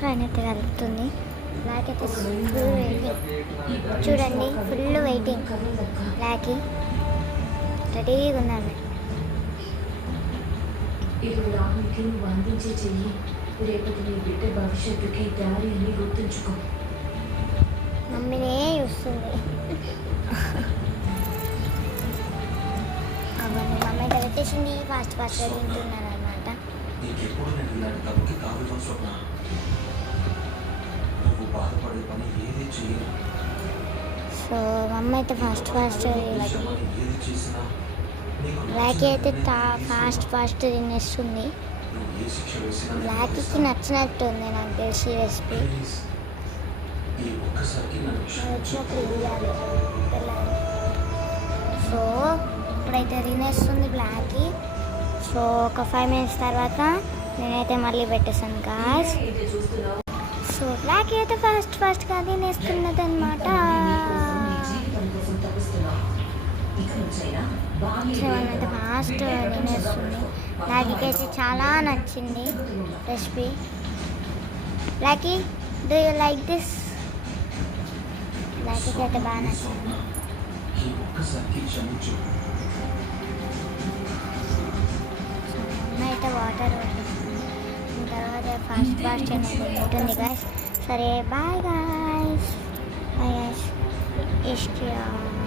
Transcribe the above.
పైన అయితే కలుపుతుంది. నాకైతే ఫుల్ వెయిటింగ్, చూడండి ఫుల్ వెయిటింగ్. లాకి రెడీగా ఉన్నాను. ఇప్పుడు రాముడికి నువ్వు అందించే చెయ్యి రేపటి నీ బిడ్డ భవిష్యత్తుకి దారి అని గుర్తుంచుకో. మమ్మీనే చూస్తుంది. అవన్నీ మమ్మీ అయితే వచ్చేసింది. ఫాస్ట్ ఫాస్ట్గా తింటున్నాను అనమాట. సో మమ్మీ అయితే ఫాస్ట్ బ్లాకీ అయితే ఫాస్ట్ తినేస్తుంది. బ్లాకీకి నచ్చినట్టుంది నాకు తెలిసి రెసిపీ. సో ఇప్పుడైతే తినేస్తుంది బ్లాకీ. సో ఒక 5 minutes తర్వాత నేనైతే మళ్ళీ పెట్టేసాను గాయ్స్. సో బ్లాకీ అయితే ఫాస్ట్గా తినేస్తున్నది అనమాట. అయితే ఫాస్ట్ తినేస్తుంది. బ్లాకీకి అయితే చాలా నచ్చింది recipe. Blacky, do you like this? బ్లాకీకి అయితే బాగా నచ్చింది. అమ్మ అయితే వాటర్ తర్వాత ఫాస్ట్ ఉంటుంది గాయస్. సరే బాయ్ గాయస్. Bye guys. ఇష్టం.